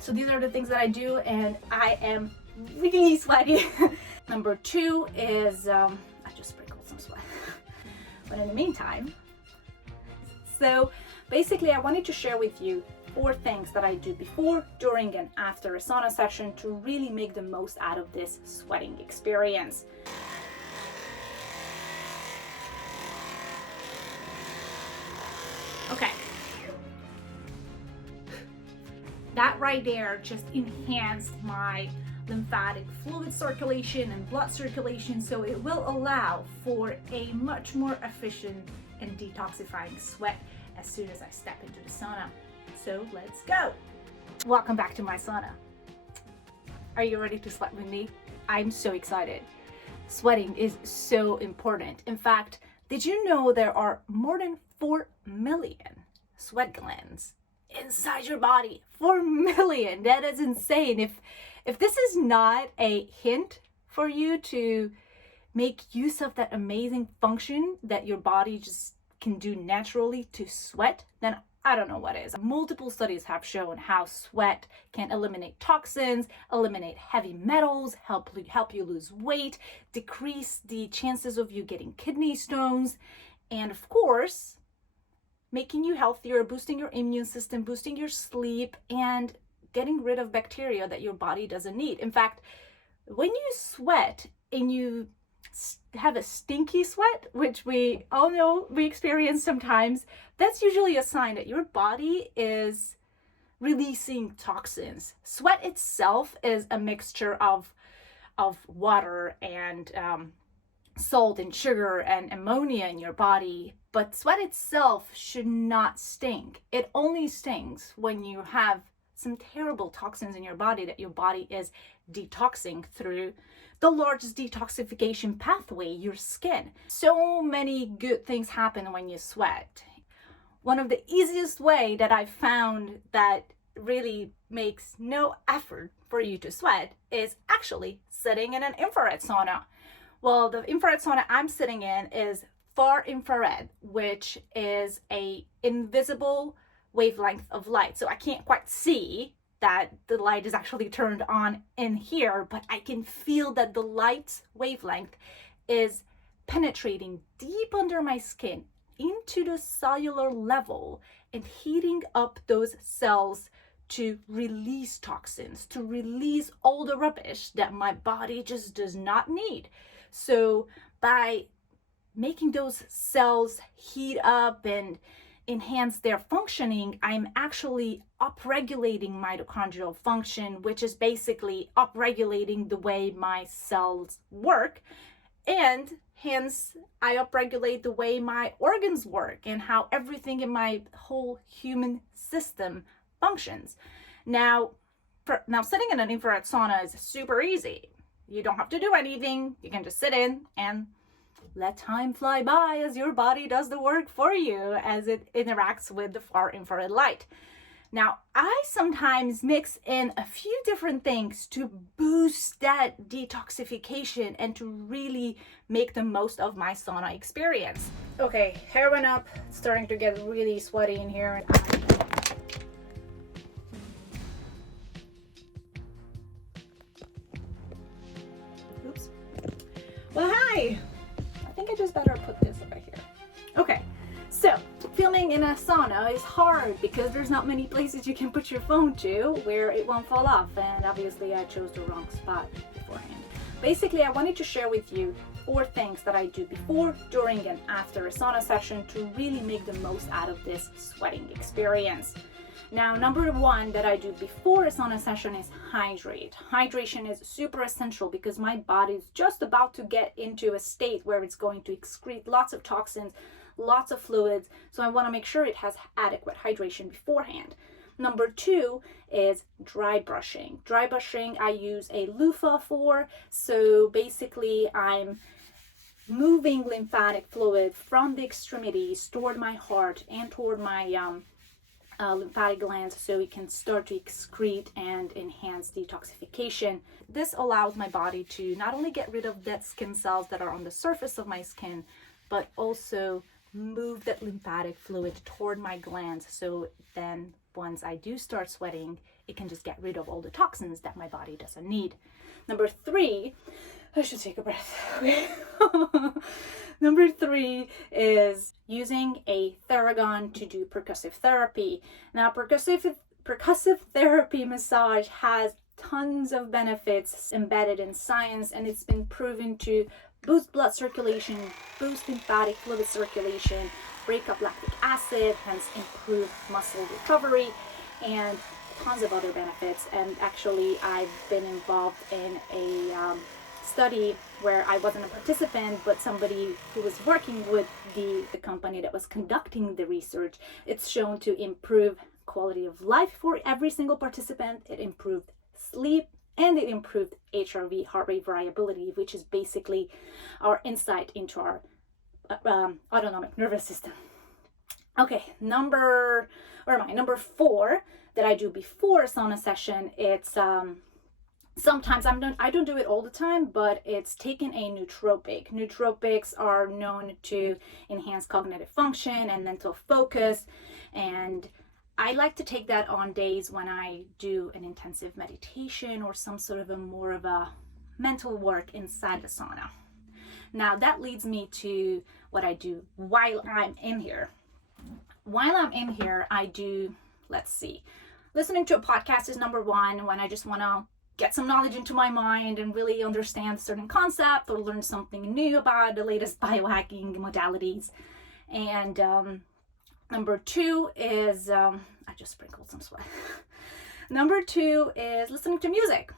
So these are the things that I do, and I am really sweaty. Number two is, I just sprinkled some sweat. But in the meantime, so basically I wanted to share with you 4 things that I do before, during, and after a sauna session to really make the most out of this sweating experience. Okay. That right there just enhanced my lymphatic fluid circulation and blood circulation, so it will allow for a much more efficient and detoxifying sweat as soon as I step into the sauna. So let's go. Welcome back to my sauna. Are you ready to sweat with me? I'm so excited. Sweating is so important. In fact, did you know there are more than 4 million sweat glands inside your body? 4 million. That is insane. If this is not a hint for you to make use of that amazing function that your body just can do naturally to sweat, then I don't know what is. Multiple studies have shown how sweat can eliminate toxins, eliminate heavy metals, help you lose weight, decrease the chances of you getting kidney stones, and of course, making you healthier, boosting your immune system, boosting your sleep, and getting rid of bacteria that your body doesn't need. In fact, when you sweat and you have a stinky sweat, which we all know we experience sometimes, that's usually a sign that your body is releasing toxins. Sweat itself is a mixture of water and salt and sugar and ammonia in your body, but sweat itself should not stink. It only stings when you have some terrible toxins in your body that your body is detoxing through the largest detoxification pathway, your skin. So many good things happen when you sweat. One of the easiest way that I've found that really makes no effort for you to sweat is actually sitting in an infrared sauna. Well, the infrared sauna I'm sitting in is far infrared, which is a invisible wavelength of light. So I can't quite see that the light is actually turned on in here, but I can feel that the light's wavelength is penetrating deep under my skin into the cellular level and heating up those cells to release toxins, to release all the rubbish that my body just does not need. So by making those cells heat up and enhance their functioning, I'm actually upregulating mitochondrial function, which is basically upregulating the way my cells work, and hence I upregulate the way my organs work and how everything in my whole human system functions. Now sitting in an infrared sauna is super easy. You don't have to do anything. You can just sit in and let time fly by as your body does the work for you as it interacts with the far infrared light. Now, I sometimes mix in a few different things to boost that detoxification and to really make the most of my sauna experience. Okay, hair went up, it's starting to get really sweaty in here. Oops. Well, hi! I think I just better put this over here. Okay, so filming in a sauna is hard because there's not many places you can put your phone to where it won't fall off, and obviously I chose the wrong spot beforehand. Basically, I wanted to share with you 4 things that I do before, during, and after a sauna session to really make the most out of this sweating experience. Now, number 1 that I do before a sauna session is hydrate. Hydration is super essential because my body is just about to get into a state where it's going to excrete lots of toxins, lots of fluids, so I want to make sure it has adequate hydration beforehand. Number 2 is dry brushing. Dry brushing I use a loofah for, so basically I'm moving lymphatic fluid from the extremities toward my heart and toward my lymphatic glands so it can start to excrete and enhance detoxification. This allows my body to not only get rid of dead skin cells that are on the surface of my skin, but also move that lymphatic fluid toward my glands, so then once I do start sweating, it can just get rid of all the toxins that my body doesn't need. Number 3, I should take a breath. Number 3 is using a Theragun to do percussive therapy. Now, percussive therapy massage has tons of benefits embedded in science, and it's been proven to boost blood circulation, boost lymphatic fluid circulation, break up lactic acid, hence improve muscle recovery, and tons of other benefits. And actually, I've been involved in a study where I wasn't a participant, but somebody who was working with the company that was conducting the research. It's shown to improve quality of life for every single participant. It improved sleep, and it improved HRV, heart rate variability, which is basically our insight into our autonomic nervous system. Okay, number 4 that I do before a sauna session, it's sometimes I don't do it all the time, but it's taking a nootropic. Nootropics are known to enhance cognitive function and mental focus, and I like to take that on days when I do an intensive meditation or some sort of more of a mental work inside the sauna. Now that leads me to what I do while I'm in here. While I'm in here, I do, listening to a podcast is number 1 when I just want to get some knowledge into my mind and really understand a certain concept or learn something new about the latest biohacking modalities. And number 2 is, I just sprinkled some sweat. Number 2 is listening to music.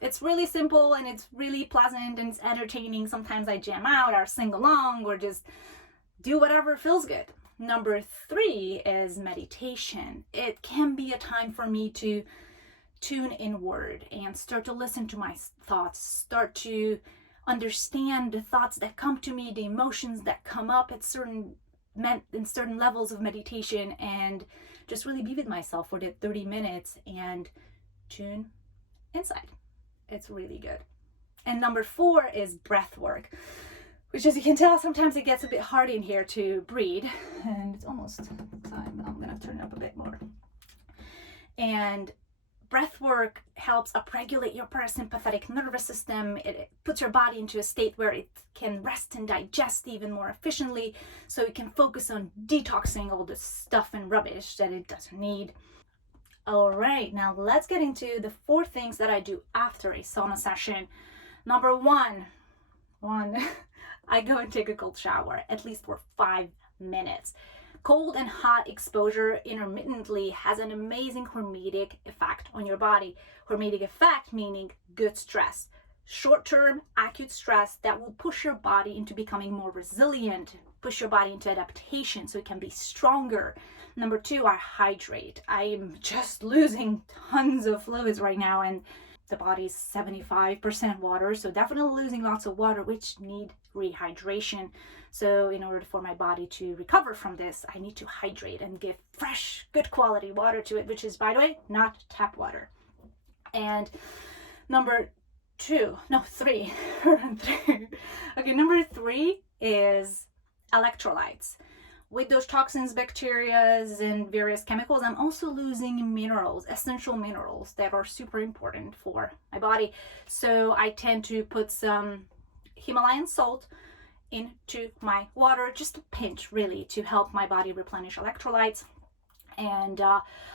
It's really simple and it's really pleasant and it's entertaining. Sometimes I jam out or sing along or just do whatever feels good. Number 3 is meditation. It can be a time for me to tune inward and start to listen to my thoughts, start to understand the thoughts that come to me, the emotions that come up at certain levels of meditation, and just really be with myself for the 30 minutes and tune inside. It's really good. And number 4 is breath work, which, as you can tell, sometimes it gets a bit hard in here to breathe, and it's almost time. I'm gonna turn it up a bit more. And breath work helps upregulate your parasympathetic nervous system. It puts your body into a state where it can rest and digest even more efficiently, so it can focus on detoxing all the stuff and rubbish that it doesn't need. All right, now let's get into the 4 things that I do after a sauna session. Number 1, I go and take a cold shower, at least for 5 minutes. Cold and hot exposure intermittently has an amazing hormetic effect on your body. Hormetic effect meaning good stress. Short-term acute stress that will push your body into becoming more resilient, push your body into adaptation so it can be stronger. Number 2, I hydrate. I'm just losing tons of fluids right now, and the body's 75% water, so definitely losing lots of water, which need rehydration. So in order for my body to recover from this, I need to hydrate and give fresh, good quality water to it, which is, by the way, not tap water. And number 3. Okay, number 3 is electrolytes. With those toxins, bacteria, and various chemicals, I'm also losing minerals, essential minerals that are super important for my body. So I tend to put some Himalayan salt into my water, just a pinch really, to help my body replenish electrolytes. And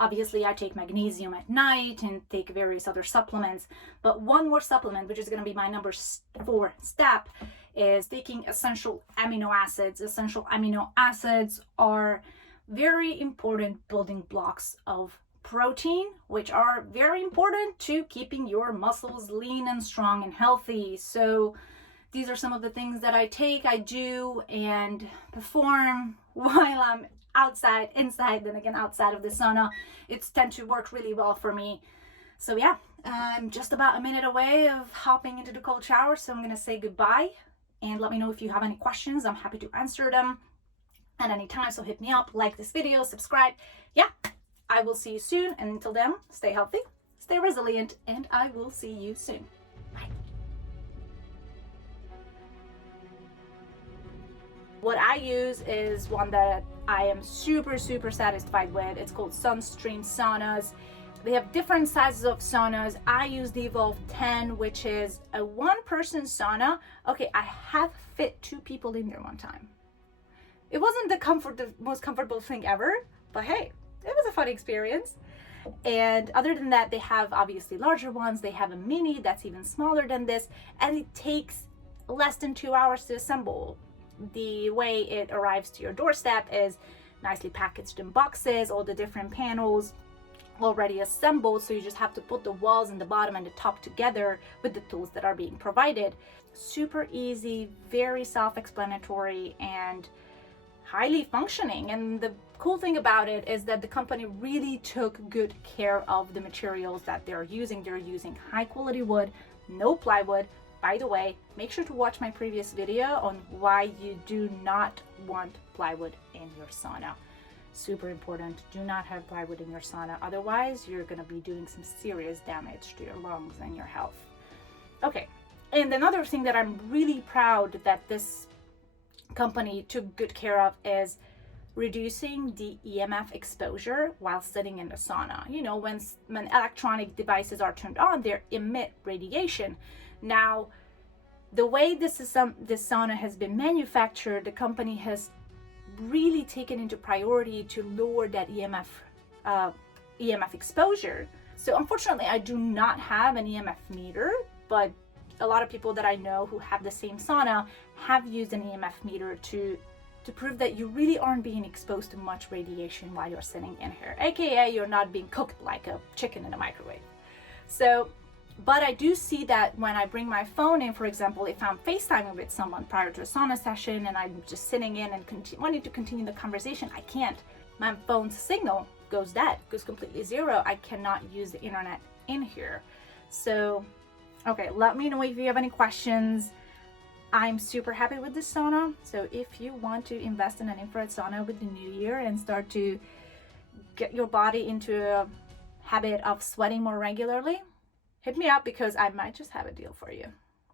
obviously I take magnesium at night and take various other supplements. But one more supplement, which is going to be my number 4 step, is taking essential amino acids. Essential amino acids are very important building blocks of protein, which are very important to keeping your muscles lean and strong and healthy. So these are some of the things that I take, I do, and perform while I'm inside, then again outside of the sauna. It's tend to work really well for me. So yeah, I'm just about a minute away of hopping into the cold shower, so I'm gonna say goodbye, and let me know if you have any questions. I'm happy to answer them at any time, so hit me up, like this video, subscribe. Yeah, I will see you soon, and until then, stay healthy, stay resilient, and I will see you soon. Bye. What I use is one that I am super satisfied with. It's called Sunstream Saunas. They have different sizes of saunas. I use the Evolve 10, which is a one-person sauna. Okay, I have fit 2 people in there one time. It wasn't the most comfortable thing ever, but hey, it was a fun experience. And other than that, they have obviously larger ones. They have a mini that's even smaller than this, and it takes less than 2 hours to assemble. The way it arrives to your doorstep is nicely packaged in boxes, all the different panels already assembled, so you just have to put the walls and the bottom and the top together with the tools that are being provided. Super easy, very self-explanatory, and highly functioning. And the cool thing about it is that the company really took good care of the materials that they're using. They're using high quality wood, no plywood. By the way, make sure to watch my previous video on why you do not want plywood in your sauna. Super important. Do not have plywood in your sauna. Otherwise, you're going to be doing some serious damage to your lungs and your health. Okay. And another thing that I'm really proud that this company took good care of is reducing the EMF exposure while sitting in the sauna. You know, when electronic devices are turned on, they emit radiation. Now, the way this sauna has been manufactured, the company has really taken into priority to lower that EMF exposure. So unfortunately, I do not have an EMF meter, but a lot of people that I know who have the same sauna have used an EMF meter to prove that you really aren't being exposed to much radiation while you're sitting in here, aka you're not being cooked like a chicken in a microwave. So, but I do see that when I bring my phone in, for example, if I'm FaceTiming with someone prior to a sauna session and I'm just sitting in and wanting to continue the conversation, I can't. My phone's signal goes dead, goes completely zero. I cannot use the internet in here. So, okay, let me know if you have any questions. I'm super happy with this sauna. So if you want to invest in an infrared sauna with the new year and start to get your body into a habit of sweating more regularly, hit me up because I might just have a deal for you.